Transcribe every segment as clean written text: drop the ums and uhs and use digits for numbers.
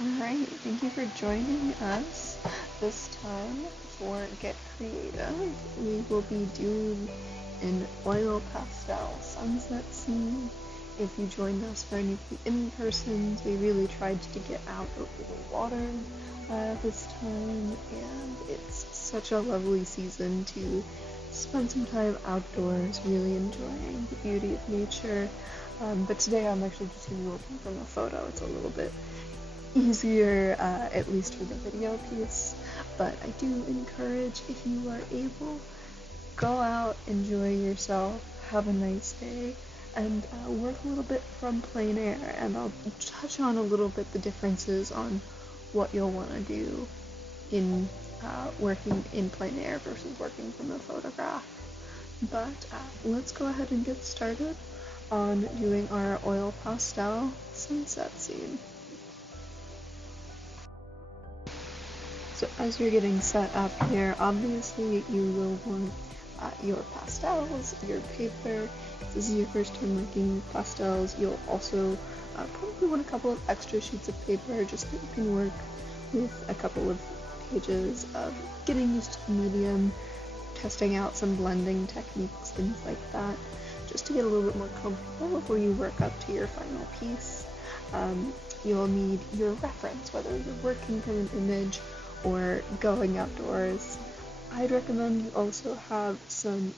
Alright, thank you for joining us this time for Get Creative. We will be doing an oil pastel sunset scene. If you joined us for any of the in-persons, we really tried to get out over the water this time, and it's such a lovely season to spend some time outdoors, really enjoying the beauty of nature. But today I'm actually just going to be working from a photo. It's a little bit easier, at least for the video piece, but I do encourage, if you are able, go out, enjoy yourself, have a nice day, and work a little bit from plein air, and I'll touch on a little bit the differences on what you'll want to do in working in plein air versus working from a photograph. But let's go ahead and get started on doing our oil pastel sunset scene. So as you're getting set up here, obviously you will want your pastels, your paper. If this is your first time working with pastels, you'll also probably want a couple of extra sheets of paper just so you can work with a couple of pages of getting used to the medium, testing out some blending techniques, things like that, just to get a little bit more comfortable before you work up to your final piece. You'll need your reference, whether you're working from an image or going outdoors. I'd recommend you also have some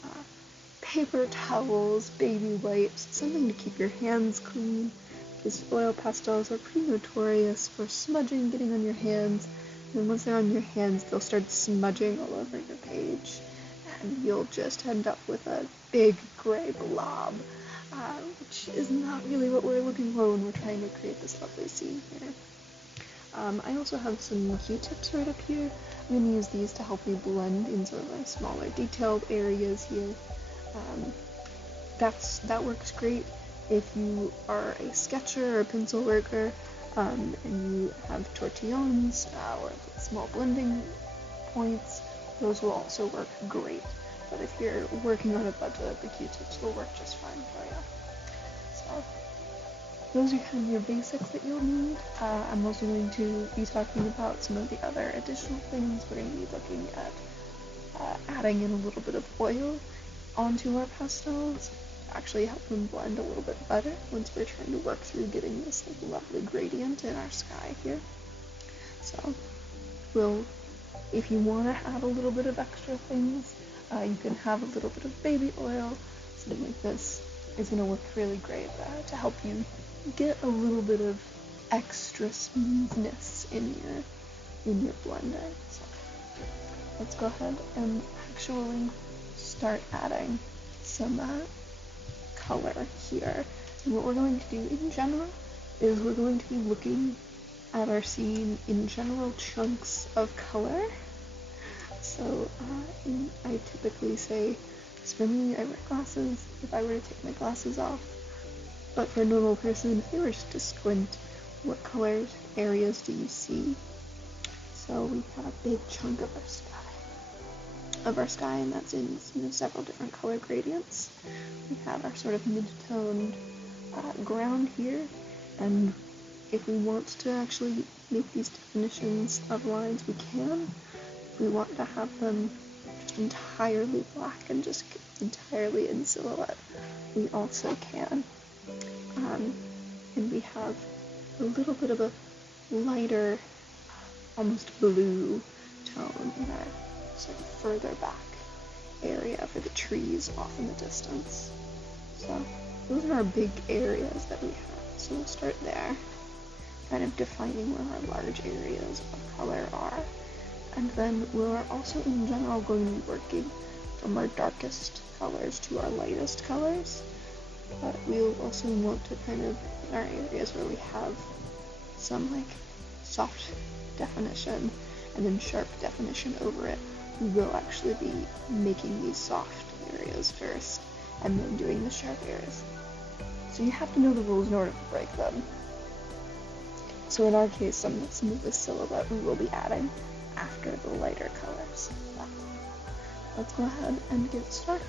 paper towels, baby wipes, something to keep your hands clean, because oil pastels are pretty notorious for smudging, getting on your hands, and once they're on your hands, they'll start smudging all over your page, and you'll just end up with a big gray blob, which is not really what we're looking for when we're trying to create this lovely scene here. I also have some Q-tips right up here. I'm going to use these to help me blend in some of my smaller detailed areas here. That works great if you are a sketcher or a pencil worker, and you have tortillons or small blending points. Those will also work great. But if you're working on a budget, the Q-tips will work just fine for you. So those are kind of your basics that you'll need. I'm also going to be talking about some of the other additional things. We're going to be looking at adding in a little bit of oil onto our pastels to actually help them blend a little bit better once we're trying to work through getting this lovely gradient in our sky here. So if you want to add a little bit of extra things, you can have a little bit of baby oil. Something like this is going to work really great to help you get a little bit of extra smoothness in your blending. So let's go ahead and actually start adding some color here. And what we're going to do in general is we're going to be looking at our scene in general chunks of color. So I typically say, because for me, I wear glasses. If I were to take my glasses off, but for a normal person, if they were just to squint, what colors, areas do you see? So we've got a big chunk of our sky, and that's in several different color gradients. We have our sort of mid-toned ground here, and if we want to actually make these definitions of lines, we can. If we want to have them just entirely black and just entirely in silhouette, we also can. And we have a little bit of a lighter, almost blue tone in our sort of further back area for the trees off in the distance. So those are our big areas that we have. So we'll start there, kind of defining where our large areas of color are. And then we're also in general going to be working from our darkest colors to our lightest colors. But we'll also want to kind of, in our areas where we have some soft definition and then sharp definition over it, we will actually be making these soft areas first and then doing the sharp areas. So you have to know the rules in order to break them. So in our case, some of the silhouette we will be adding after the lighter colors. So let's go ahead and get started.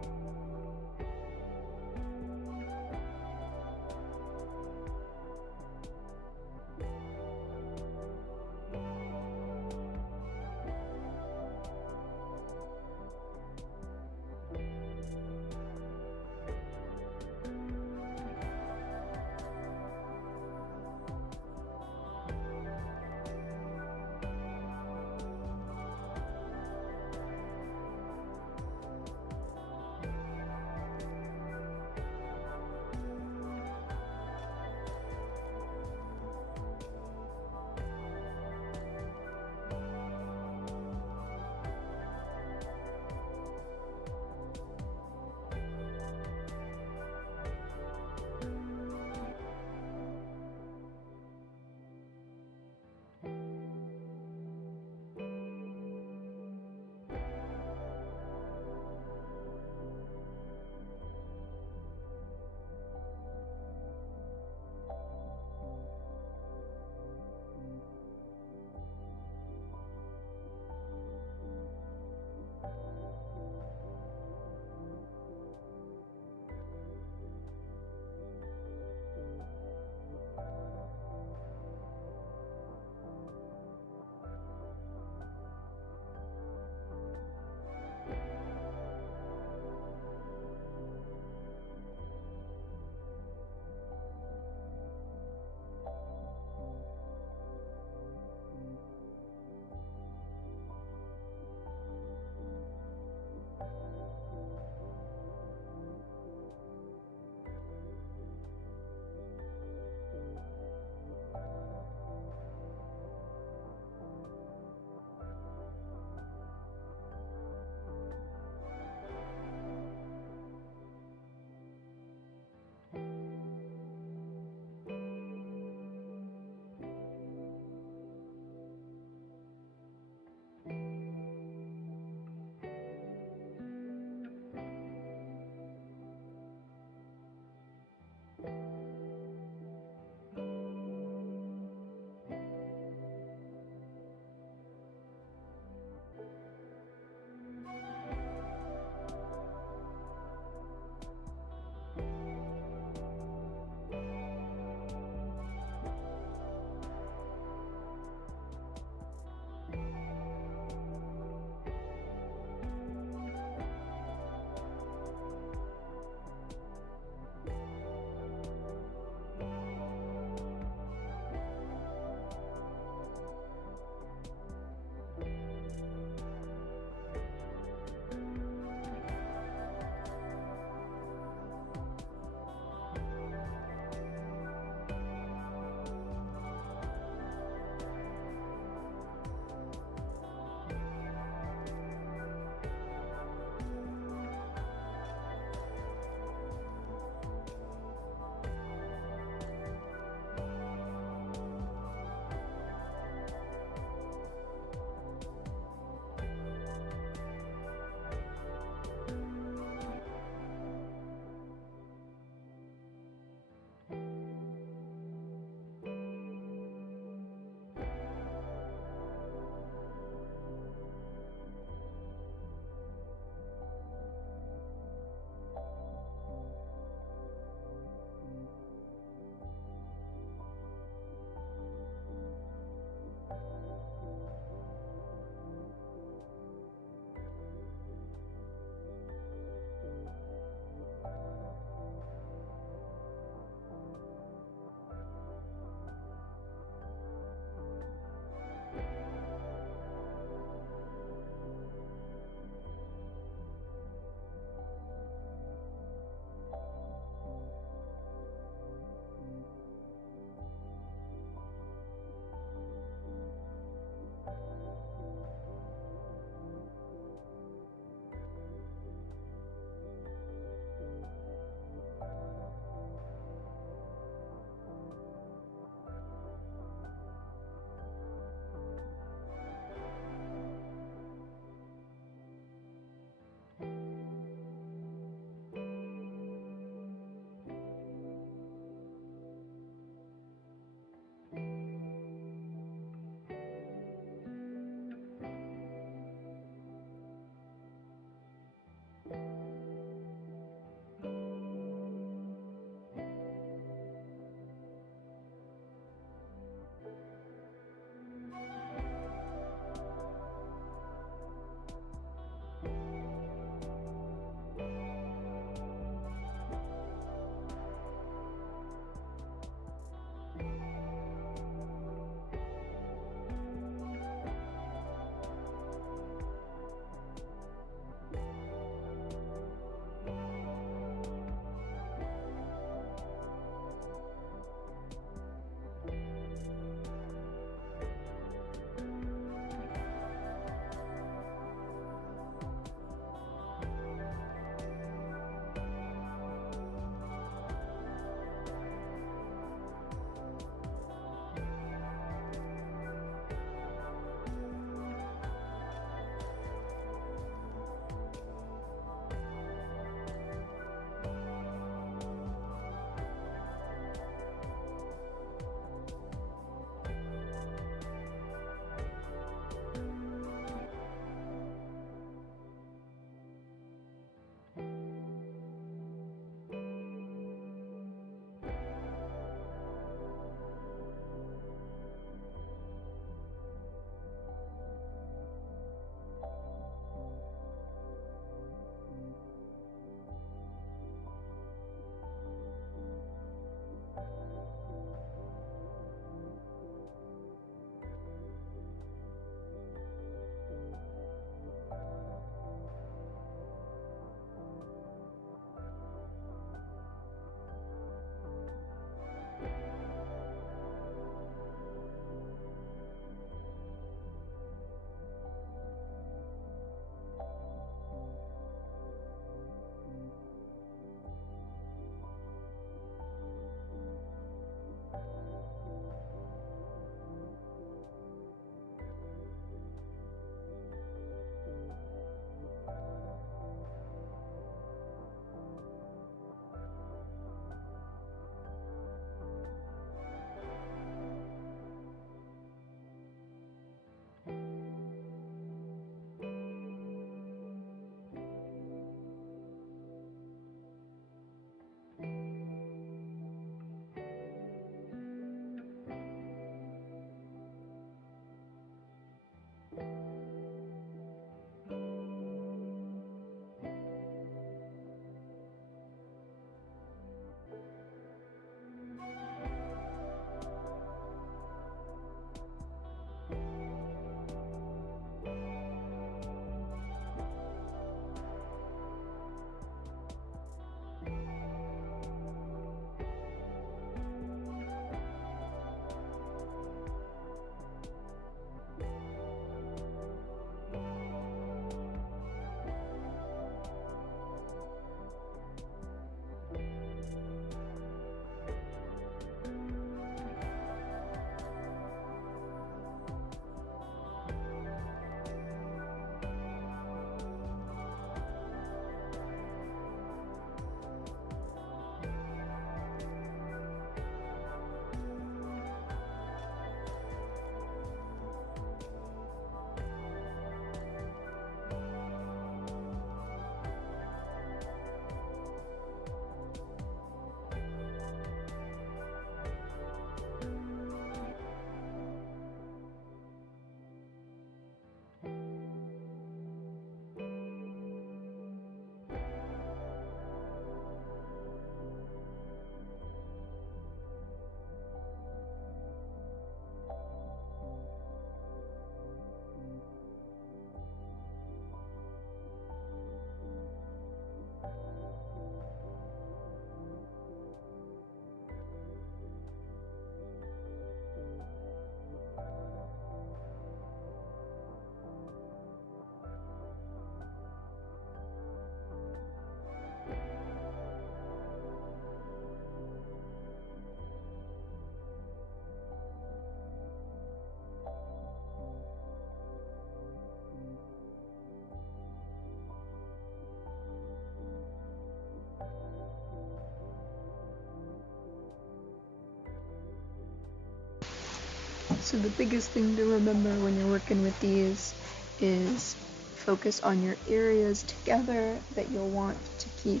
So the biggest thing to remember when you're working with these is focus on your areas together that you'll want to keep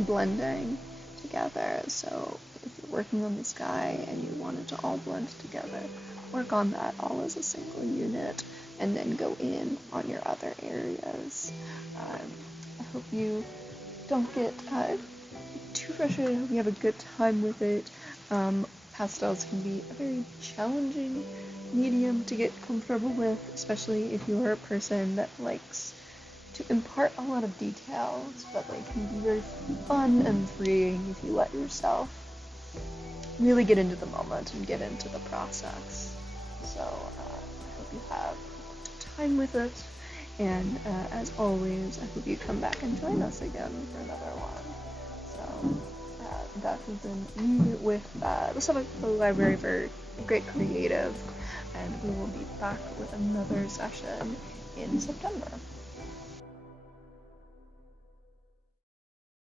blending together. So if you're working on the sky and you want it to all blend together, work on that all as a single unit and then go in on your other areas. I hope you don't get too frustrated. I hope you have a good time with it. Pastels can be a very challenging medium to get comfortable with, especially if you're a person that likes to impart a lot of details, but they can be very fun and freeing if you let yourself really get into the moment and get into the process. So I hope you have time with it, and as always, I hope you come back and join us again for another one. So that has been me with the Suffolk Library for Great Creative, and we will be back with another session in September.